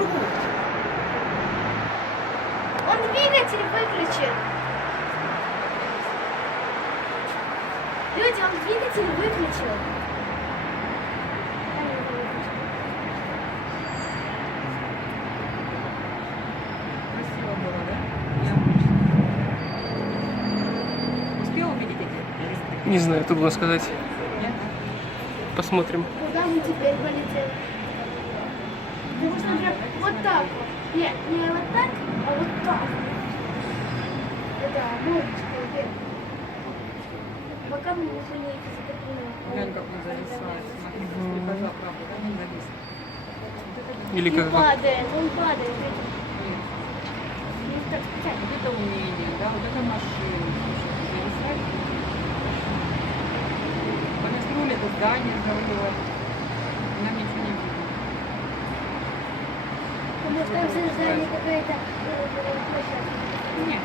другую. Он двигатель выключил. Люди, он двигатель выключил. Красиво было, да? Я успел увидеть эти листы? Не знаю, трудно сказать. Нет? Посмотрим. Куда мы теперь полетели? Потому что, например, вот так вот. Не вот так, а вот так. Это мордочка вверх. Пока мы не полетели. Глянь, как он зависает. Смотри, прикажа, правда, да? Не завис. Или Не как падает, он падает. Нет. Не так специально. Вот это умение, да, вот это машина. Слушай, зависать. Понастроили это здание, завоевали. Нам ничего не видно. Потому что там в здании какая-то площадка. Нет.